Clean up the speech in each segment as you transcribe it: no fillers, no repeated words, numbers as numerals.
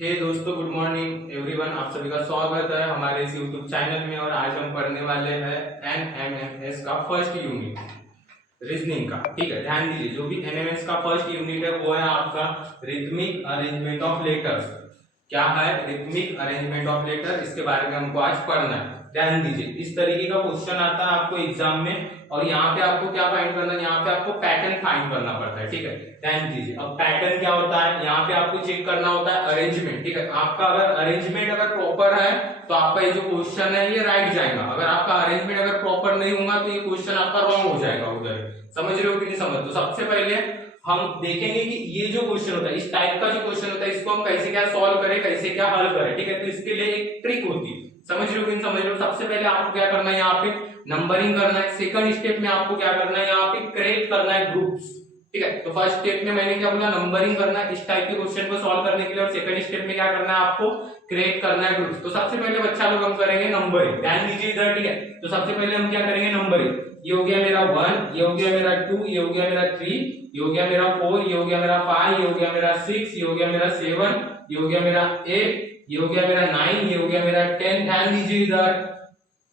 हे दोस्तों, good morning everyone. आप सभी का स्वागत है हमारे इस यूट्यूब चैनल में। और आज हम पढ़ने वाले हैं एनएमएस का फर्स्ट यूनिट रीजनिंग का। ठीक है, ध्यान दीजिए। जो भी एनएमएस का फर्स्ट यूनिट है वो है आपका रिथमिक अरेंजमेंट ऑफ लेटर्स। क्या है? Rhythmic arrangement of letter. इसके बारे में हमको आज पढ़ना है। ध्यान दीजिए, इस तरीके का क्वेश्चन आता है आपको एग्जाम में, और यहाँ पे आपको क्या फाइंड करना है? यहाँ पे आपको पैटर्न फाइंड करना पड़ता है। ठीक है, ध्यान दीजिए। अब पैटर्न क्या होता है? यहाँ पे आपको चेक करना होता है अरेंजमेंट। ठीक है, आपका अगर अरेंजमेंट अगर प्रॉपर है तो आपका ये जो क्वेश्चन है ये राइट जाएगा। अगर आपका अरेंजमेंट अगर प्रॉपर नहीं होगा तो ये क्वेश्चन आपका रॉन्ग हो जाएगा उधर। समझ रहे हो कि नहीं समझ? तो सबसे पहले हम देखेंगे कि ये जो क्वेश्चन होता है, इस टाइप का जो क्वेश्चन होता है, इसको हम कैसे क्या सॉल्व करें, कैसे क्या हल करें। ठीक है, तो इसके लिए एक ट्रिक होती है। समझ रहे हो कि नहीं समझ रहे हो? सबसे पहले आपको क्या करना है? यहाँ पे नंबरिंग करना है। सेकंड स्टेप में आपको क्या करना है? यहाँ पे क्रिएट करना है ग्रुप्स। ठीक है, तो फर्स्ट स्टेप में मैंने क्या बोला? नंबरिंग करना है इस टाइप के क्वेश्चन को सॉल्व करने के लिए। और सेकंड स्टेप में क्या करना है? आपको क्रिएट करना है ग्रुप्स। तो सबसे पहले बच्चा लोग हम करेंगे नंबरिंग। ध्यान दीजिए इधर। ठीक है, तो सबसे पहले हम क्या करेंगे? नंबरिंग। ये हो गया मेरा 1, ये हो गया मेरा 2, ये हो गया मेरा 3, ये हो गया मेरा 4, ये हो गया मेरा 5, ये हो गया मेरा 6, ये हो गया मेरा 7, ये हो गया मेरा 8, ये हो गया मेरा 9, ये हो गया मेरा 10। ध्यान दीजिए इधर।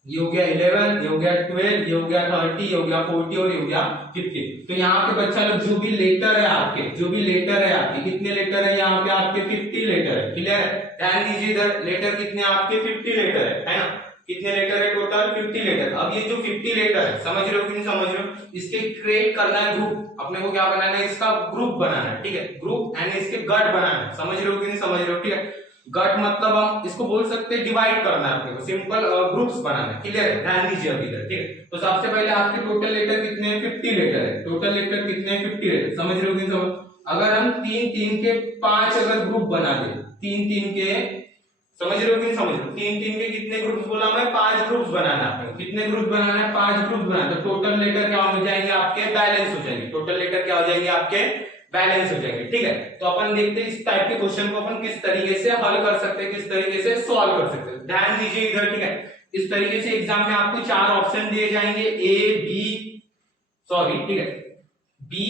ये हो गया 11, ये हो गया 12, ये हो गया 30, ये हो गया 40 और ये हो गया 50। तो यहाँ पे बच्चा लोग जो भी लेटर है आपके, जो भी लेटर है आपके, कितने लेटर है यहाँ पे? आपके 50 लेटर है। क्लियर है? ध्यान दीजिए इधर। लेटर कितने आपके? 50 लेटर है ना? कितने लेटर है टोटल? 50 लेटर। अब ये जो 50 लेटर है, समझ रहे हो कि नहीं समझ रहे हो? इसके क्रिएट करना है ग्रुप। अपने को क्या बनाना है? इसका ग्रुप बनाना है। ठीक है, ग्रुप एंड इसके गट बनाना है। समझ रहे हो कि नहीं समझ रहे हो? ठीक है, गट मतलब हम इसको बोल सकते हैं डिवाइड करना है अपने को, सिंपल ग्रुप्स बनाना है। क्लियर है? ध्यान दीजिए अभी इधर। ठीक है, तो सबसे पहले आपके टोटल लेटर कितने हैं? 50 लेटर है। टोटल लेटर कितने हैं? 50 लेटर। समझ रहे हो कि नहीं? अगर हम 3 3 के 5 अगर ग्रुप बना दे, 3 3 के, समझ रहे हो कि नहीं समझ रहे हो? 3 3 के कितने ग्रुप्स बोला मैं? 5 ग्रुप्स बनाना है आपको। कितने ग्रुप बनाना है? 5 ग्रुप बनाना है। तो टोटल लेटर क्या हो जाएंगे आपके? बैलेंस हो जाएंगे। टोटल लेटर क्या हो जाएंगे आपके? बैलेंस हो जाएंगे। ठीक है, तो अपन देखते हैं इस टाइप के क्वेश्चन को अपन किस तरीके से हल कर सकते हैं, किस तरीके से सॉल्व कर सकते हैं। ध्यान दीजिए इधर। ठीक है, इस तरीके से एग्जाम में आपको 4 ऑप्शन दिए जाएंगे, ठीक है, बी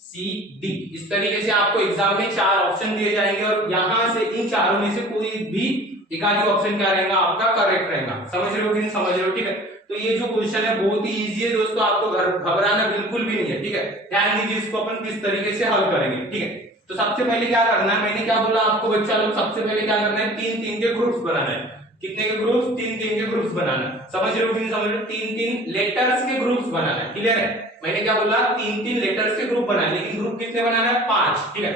सी डी। इस तरीके से आपको एग्जाम में 4 ऑप्शन दिए जाएंगे, और यहां से इन चारों में से कोई भी एक आधी ऑप्शन क्या रहेगा? आपका करेक्ट रहेगा। समझ रहे हो कि नहीं समझ रहे हो? ठीक है, तो ये जो क्वेश्चन है बहुत ही इजी है दोस्तों, आपको घबराना बिल्कुल भी नहीं है। ठीक है, ध्यान दीजिए, इसको अपन किस तरीके से हल करेंगे। ठीक है, तो सबसे पहले क्या करना है? मैंने क्या बोला आपको बच्चा लोग? सबसे पहले क्या करना है? 3 3 के ग्रुप्स बनाना है। कितने के ग्रुप्स? 3 3 के ग्रुप्स बनाना है। समझ रहे हो कि नहीं समझ रहे हो? 3 3 लेटर्स के ग्रुप्स बनाना है। क्लियर है? मैंने क्या बोला? 3 3 लेटर्स के ग्रुप बनाना है, लेकिन ग्रुप कितने बनाना है? 5। ठीक है,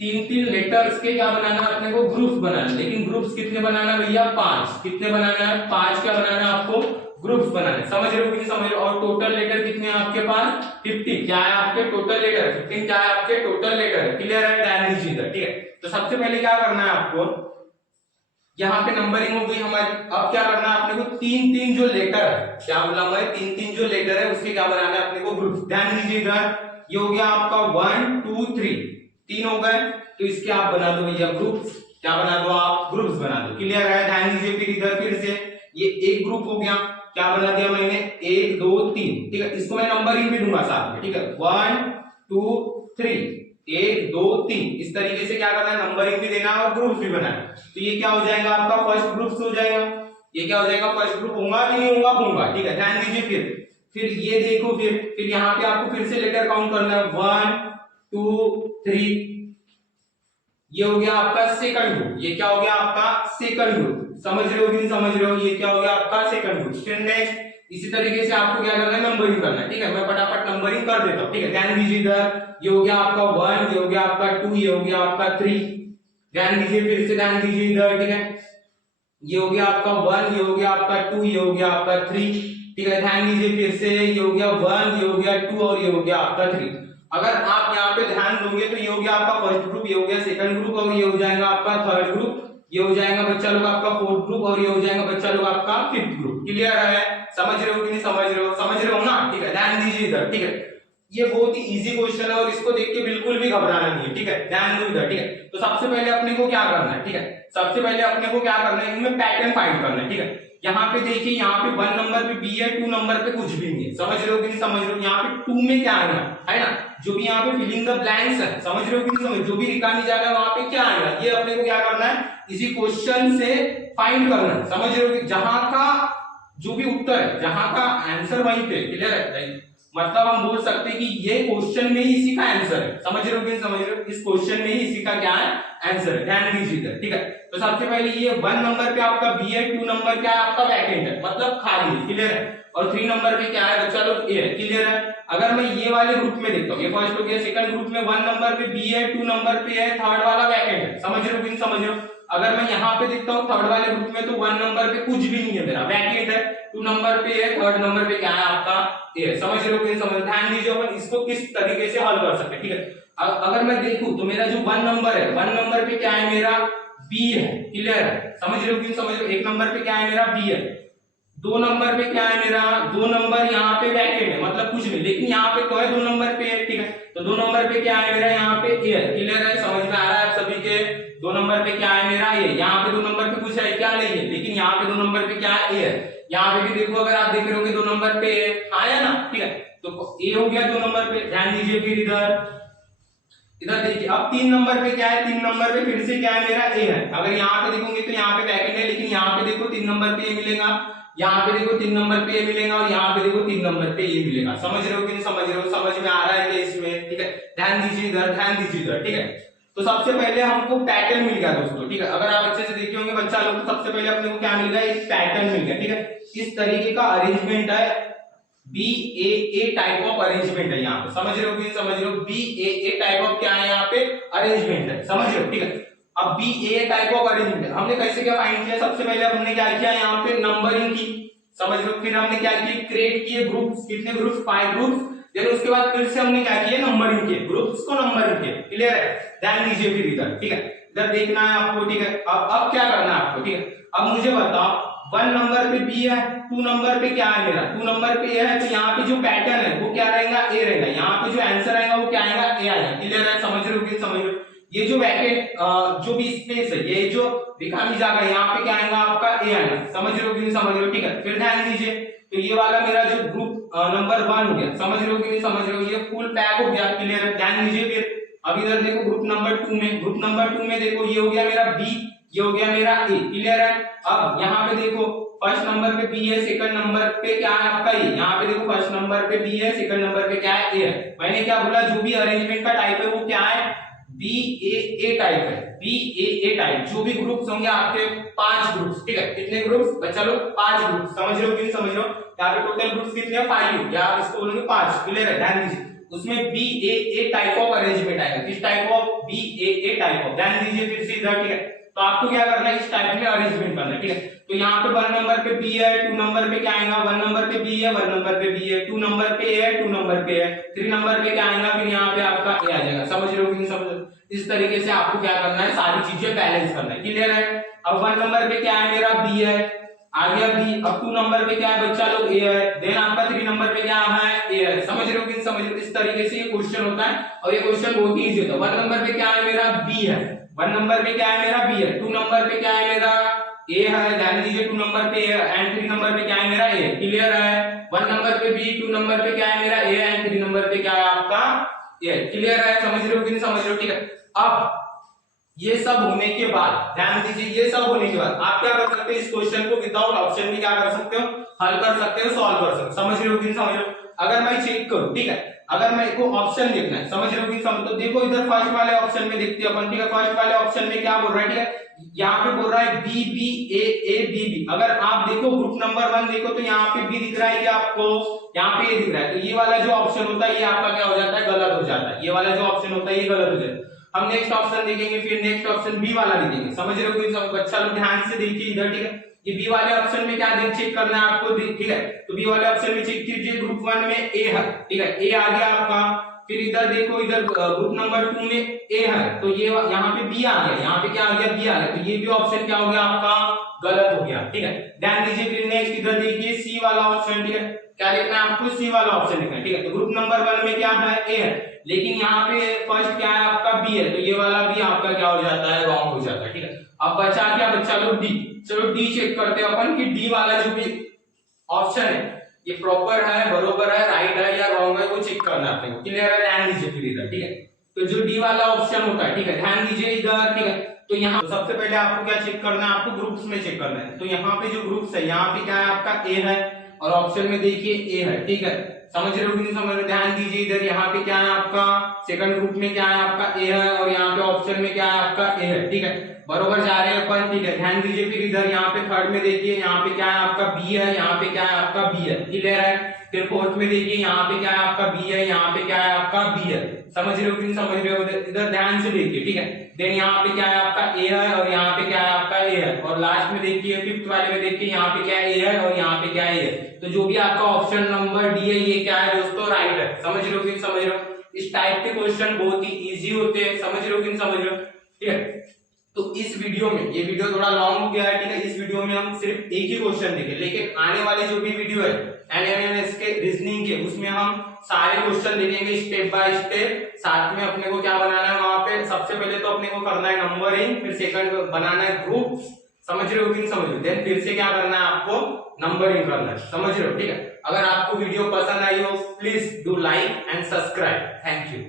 3 3 लेटर्स के क्या बनाना है अपने को? ग्रुप्स बनाना है, लेकिन ग्रुप्स कितने बनाना है भैया? 5। कितने बनाना है? 5 क्या बनाना है आपको? ग्रुप्स बनाना है। समझ रहे हो कि नहीं समझ रहे हो? और टोटल लेटर कितने हैं आपके पास? 50। क्या है आपके टोटल लेटर? 15 क्या है आपके टोटल लेटर? क्लियर है? ध्यान दीजिए इधर। ठीक है, तो सबसे पहले क्या करना है आपको? यहाँ पे नंबरिंग हो गई हमारी। अब क्या करना है अपने को? 3 3 जो लेटर है, क्या बोला मैं? 3 3 जो लेटर है उसके क्या बनाना है अपने को? ग्रुप्स। ध्यान दीजिए इधर। ये हो गया आपका 1 2 3, 3 हो गए, तो इसके आप बना दो भैया ग्रुप्स। क्या बना दो आप? ग्रुप्स बना दो। क्लियर है? ध्यान दीजिए फिर इधर। फिर से ये एक ग्रुप हो गया। क्या बना दिया मैंने? 1 2 3। ठीक है, इसको मैं नंबरिंग भी दूंगा साथ में। ठीक है, 1 2 3, 1 2 3। इस तरीके से क्या करना है? नंबरिंग भी देना है और ग्रुप्स भी बनाना है। तो ये क्या हो जाएगा आपका? फर्स्ट ग्रुप हो जाएगा। ये क्या हो जाएगा? फर्स्ट ग्रुप होगा कि नहीं होगा? होगा। ठीक है, ध्यान दीजिए। फिर ये देखो, फिर यहाँ पे आपको फिर से लेटर काउंट करना है। 1 2 3। ये हो गया आपका सेकंड ग्रुप। ये क्या हो गया आपका? Second group. समझ रहे हो कि नहीं समझ रहे हो? ये क्या हो गया आपका? Second group. फिर नेक्स्ट इसी तरीके से आपको क्या करना है? नंबरिंग करना है। ठीक है, मैं फटाफट नंबरिंग कर देता हूं। ठीक है, ध्यान दीजिए इधर। ये हो गया आपका 1, ये हो गया आपका 2, ये हो गया आपका 3। ध्यान दीजिए, फिर से ध्यान दीजिए इधर। ठीक है, ये हो गया आपका 1, ये हो गया आपका 2, ये हो गया आपका 3। ठीक है, ध्यान दीजिए फिर से। ये हो गया 1, ये हो गया 2 और ये हो गया आपका 3। अगर आप यहाँ पे ध्यान दोगे तो ये हो गया आपका फर्स्ट ग्रुप, ये हो गया सेकंड ग्रुप, और ये हो जाएगा आपका थर्ड ग्रुप, ये हो जाएगा बच्चा लोग आपका फोर्थ ग्रुप, और ये हो जाएगा बच्चा लोग आपका फिफ्थ ग्रुप। क्लियर है? समझ रहे हो कि नहीं समझ रहे हो? समझ रहे हो ना? ठीक है, ध्यान दीजिए इधर। ठीक है, ये बहुत ही इजी क्वेश्चन है और इसको देख के बिल्कुल भी घबराना नहीं है। ठीक है, ध्यान दो इधर। ठीक है, तो सबसे पहले अपने को क्या करना है? ठीक है, सबसे पहले अपने को क्या करना है? इनमें पैटर्न फाइंड करना है। ठीक है, यहाँ पे देखिए, यहाँ पे 1 नंबर पे बी है, 2 नंबर पे कुछ भी नहीं है। समझ रहे हो कि नहीं समझ रहे हो? यहाँ पे 2 में क्या आएगा, है ना? जो भी यहाँ पे फिलिंग द ब्लैंक्स है, समझ रहे हो कि नहीं समझ? जो भी रिकामी जगह है वहां पे क्या आएगा, ये अपने को क्या करना है? इसी क्वेश्चन से फाइंड करना, समझ रहे हो, जहां का जो भी उत्तर है, जहां का आंसर वहीं पे, क्लियर है, मतलब हम बोल सकते हैं कि ये क्वेश्चन में ही इसी का आंसर है, समझ रहे हो कि समझ रहे हो, इस क्वेश्चन में ही इसी का क्या है आंसर है, ध्यान दीजिए इधर, ठीक है। तो सबसे पहले ये 1 नंबर पे आपका बी है, 2 नंबर क्या है आपका वैकेंट है, मतलब खाली है, क्लियर है, और 3 नंबर पे क्या है बच्चा लोग ए है, क्लियर है। अगर मैं ये वाले ग्रुप में देखता हूँ, ये फर्स्ट हो गया, सेकंड ग्रुप में 1 नंबर पे बी है, 2 नंबर पे है, थर्ड वाला वैकेंट है, समझ रहे हो कि समझ रहे हो। अगर मैं यहाँ पे देखता हूँ थर्ड वाले ग्रुप में, तो 1 नंबर पे कुछ भी नहीं है मेरा, वैकेंट है, 2 नंबर पे है, थर्ड नंबर पे क्या है आपका ए है, समझ रहे हो कि समझ। ध्यान दीजिए अपन इसको किस तरीके से हल कर सकते हैं, ठीक है। अगर मैं देखूं तो मेरा जो 1 नंबर है, 1 नंबर पे क्या है मेरा बी है, क्लियर है, समझ रहे हो कि समझ रहे हो। 1 नंबर पे क्या है मेरा बी है, 2 नंबर पे क्या है मेरा, 2 नंबर यहाँ पे वैकेंट है, मतलब कुछ नहीं, लेकिन यहाँ पे तो है 2 नंबर पे है, ठीक है। तो 2 नंबर पे क्या है मेरा यहाँ पे ए है, क्लियर है, समझ में आ रहा है आप सभी के। 2 नंबर पे क्या है मेरा ए, यहाँ पे 2 नंबर पे कुछ है क्या, नहीं है, लेकिन यहाँ पे 2 नंबर पे क्या है ए है। यहाँ पे भी देखो, अगर आप देख रहे होगे 2 नंबर पे आया ना, ठीक है, तो ए हो गया 2 नंबर पे। ध्यान दीजिए फिर इधर देखिए, अब 3 नंबर पे क्या है, 3 नंबर पे फिर से क्या है मेरा ए है। अगर यहाँ पे देखोगे तो यहाँ पे वैकेंट है, लेकिन यहाँ पे देखो 3 नंबर पे ए मिलेगा, यहाँ पे देखो 3 नंबर पे ये मिलेगा, और यहाँ पे देखो 3 नंबर पे ये मिलेगा, समझ रहे हो कि नहीं समझ रहे हो, समझ में आ रहा है क्या इसमें, ठीक है। ध्यान दीजिए इधर, ध्यान दीजिए इधर, ठीक है। तो सबसे पहले हमको पैटर्न मिल गया दोस्तों, ठीक है। अगर आप अच्छे से देखे होंगे बच्चा लोग, तो सबसे पहले अपने को क्या मिल गया, एक पैटर्न मिल गया, ठीक है। इस तरीके का अरेंजमेंट है, B A type of arrangement है यहाँ पे, समझ रहे हो कि समझ रहे हो, बी ए टाइप ऑफ क्या है यहाँ पे अरेंजमेंट है, समझ रहे हो, ठीक है। अब B A type of arrangement हमने कैसे क्या फाइंड किया, सबसे पहले हमने क्या किया यहाँ पे नंबरिंग की, समझ लो, फिर हमने क्या किया क्रिएट किए ग्रुप्स, कितने ग्रुप्स, 5 ग्रुप्स, देन उसके बाद फिर से हमने क्या किया नंबरिंग किए, ग्रुप्स को नंबरिंग किए, क्लियर है। ध्यान दीजिए फिर इधर, ठीक है, इधर देखना है आपको, ठीक है। अब क्या करना है आपको, ठीक है। अब मुझे बताओ 1 नंबर पे बी है, 2 नंबर पे क्या है मेरा, 2 नंबर पे ए है, तो यहाँ पे जो पैटर्न है वो क्या रहेगा, ए रहेगा, यहाँ पे जो आंसर आएगा वो क्या आएगा, ए आएगा, क्लियर है, समझ रहे हो कि समझ रहे हो। ये जो वैकेंट जो भी स्पेस है, ये जो रिकामी जगह है, यहाँ पे क्या आएगा आपका ए आएगा, समझ रहे हो कि नहीं समझ रहे हो, ठीक है। फिर ध्यान दीजिए, तो ये वाला मेरा जो ग्रुप नंबर 1 हो गया, समझ रहे हो कि नहीं समझ रहे हो, ये फुल पैक हो गया, क्लियर है। ध्यान दीजिए फिर अब इधर देखो ग्रुप नंबर 2 में, ग्रुप नंबर 2 में देखो ये हो गया मेरा बी, ये हो गया मेरा ए, क्लियर है। अब यहाँ पे देखो फर्स्ट नंबर पे बी है, सेकंड नंबर पे क्या है आपका ए, यहाँ पे देखो फर्स्ट नंबर पे बी है, सेकंड नंबर पे क्या है ए है। मैंने क्या बोला, जो भी अरेंजमेंट का टाइप है वो क्या है, बी ए टाइप है, बी ए टाइप। जो भी ग्रुप्स होंगे आपके 5 ग्रुप्स, ठीक है, कितने ग्रुप्स बच्चा लोग, 5 ग्रुप्स, समझ रहे हो कि नहीं समझ रहे हो। यहाँ पे टोटल ग्रुप्स कितने हैं, 5, या आप इसको बोलेंगे 5, क्लियर है। ध्यान दीजिए, उसमें B A type of arrangement आएगा, किस type of, B A type of. ध्यान दीजिए फिर से इधर, ठीक है। तो आपको क्या करना है, इस टाइप में अरेंजमेंट करना है, ठीक है। तो यहाँ पे 1 नंबर पे बी है, 2 नंबर पे क्या आएगा, 1 नंबर पे बी है, 1 नंबर पे बी है, 2 नंबर पे ए है, 2 नंबर पे है, 3 नंबर पे क्या आएगा, फिर यहाँ पे आपका ए आ जाएगा, समझ रहे हो कि नहीं समझ रहे हो। इस तरीके से आपको क्या करना है, सारी चीजें बैलेंस करना है, क्लियर है। अब 1 नंबर पे क्या है मेरा बी है, आ गया बी। अब 2 नंबर पे क्या है बच्चा लोग, ए है, देन आपका 3 नंबर पे क्या है, ए है, समझ रहे हो कि नहीं समझ रहे हो। इस तरीके से ये क्वेश्चन होता है, और ये क्वेश्चन बहुत ही इजी होता है। 1 नंबर पे क्या है मेरा बी है, 1 नंबर पे क्या है मेरा बी है, 2 नंबर पे क्या है मेरा ए है, ध्यान दीजिए 2 नंबर पे ए है, एंड 3 नंबर पे क्या है मेरा ए, क्लियर है। 1 नंबर पे बी, 2 नंबर पे क्या है मेरा ए, एंड 3 नंबर पे क्या है आपका ए, क्लियर है, समझ रहे हो कि नहीं समझ रहे हो, ठीक है। अब ये सब होने के बाद, ध्यान दीजिए, ये सब होने के बाद आप क्या कर सकते हो, इस क्वेश्चन को विदाउट ऑप्शन भी क्या कर सकते हो, हल कर सकते हो, सॉल्व कर सकते हो, समझ रहे हो कि नहीं समझ रहे हो। अगर मैं चेक करूं, ठीक है, अगर मेरे को ऑप्शन देखना है, समझ रहे हो कि समझ, तो देखो इधर फर्स्ट वाले ऑप्शन में देखते हैं अपन, ठीक है। फर्स्ट वाले ऑप्शन में क्या बोल रहा है, ठीक है, यहाँ पे बोल रहा है B B A B B. अगर आप देखो ग्रुप नंबर 1 देखो, तो यहाँ पे बी दिख रहा है क्या आपको, यहाँ पे ए दिख रहा है, तो ये वाला जो ऑप्शन होता है ये आपका क्या हो जाता है, गलत हो जाता है। ये वाला जो ऑप्शन होता है ये गलत हो जाता है। हम नेक्स्ट ऑप्शन देखेंगे, फिर नेक्स्ट ऑप्शन बी वाला देखेंगे, समझ रहे हो कि बच्चा लोग ध्यान से देखिए इधर, ठीक है। ये बी वाले ऑप्शन में क्या देख चेक करना है आपको, ठीक है। तो बी वाले ऑप्शन में चेक कीजिए, ग्रुप 1 में ए है, ठीक है, ए आ गया आपका। फिर इधर देखो, इधर ग्रुप नंबर 2 में ए है, तो ये यहाँ पे बी आ गया, यहाँ पे क्या आ गया, बी आ गया, तो ये भी ऑप्शन क्या हो गया आपका, गलत हो गया, ठीक है। ध्यान दीजिए, फिर नेक्स्ट इधर देखिए सी वाला ऑप्शन, ठीक है, क्या लिखना है आपको, सी वाला ऑप्शन लिखना है, ठीक है। तो ग्रुप नंबर 1 में क्या है, ए है, लेकिन यहाँ पे फर्स्ट क्या है आपका बी है, तो ये वाला भी आपका क्या हो जाता है, रॉन्ग हो जाता है, ठीक है। अब बचा क्या बच्चा लोग, डी। चलो डी चेक करते हैं अपन कि डी वाला जो भी ऑप्शन है ये प्रॉपर है, बरोबर है, राइट है या रॉन्ग है, वो चेक करना है अपने को, क्लियर है। ध्यान दीजिए फिर इधर, ठीक है। तो जो डी वाला ऑप्शन होता है, ठीक है, ध्यान दीजिए इधर, ठीक है। तो यहाँ तो सबसे पहले आपको क्या चेक करना है, आपको ग्रुप्स में चेक करना है। तो यहाँ पे जो ग्रुप्स है, यहाँ पे क्या है आपका ए है और ऑप्शन में देखिए ए है, ठीक है। समझ रहे हो कि नहीं समझ रहे हो? ध्यान दीजिए इधर, यहाँ पे क्या है आपका सेकंड ग्रुप में क्या है आपका ए है और यहाँ पे ऑप्शन में क्या है आपका ए है, ठीक है। बरोबर जा रहे हैं अपन, ठीक है। ध्यान दीजिए फिर इधर यहाँ पे थर्ड में देखिए, यहाँ पे क्या है आपका बी है, यहाँ पे क्या है आपका बी है, क्लियर है। फिर फोर्थ में देखिए, यहाँ पे क्या है आपका बी है, यहाँ पे क्या है आपका बी है। समझ रहे हो कि नहीं समझ रहे हो? इधर ध्यान से देखिए, ठीक है। देन यहाँ पे क्या है आपका ए है और यहाँ पे क्या है आपका ए है, और लास्ट में देखिए फिफ्थ वाले में देखिए, यहाँ पे क्या है ए है और यहाँ पे क्या है ए है। तो जो भी आपका ऑप्शन नंबर डी है, ये क्या है दोस्तों, राइट है। समझ रहे हो कि नहीं समझ रहे हो? इस टाइप के क्वेश्चन बहुत ही इजी होते हैं, समझ रहे हो कि नहीं समझ रहे हो? ठीक है। तो इस वीडियो में, ये वीडियो थोड़ा लॉन्ग हो गया है, ठीक है। इस वीडियो में हम सिर्फ एक ही क्वेश्चन देखे, लेकिन आने वाले जो भी वीडियो है एनएमएमएस के रीजनिंग के, उसमें हम सारे क्वेश्चन देखेंगे स्टेप बाय स्टेप। साथ में अपने को क्या बनाना है वहां पे, सबसे पहले तो अपने को करना है नंबरिंग, फिर सेकंड बनाना है ग्रुप। समझ रहे हो कि नहीं समझ रहे हो? देन फिर से क्या करना है आपको, नंबरिंग करना है। समझ रहे हो? ठीक है। अगर आपको वीडियो पसंद आई हो, please do like and subscribe. Thank you.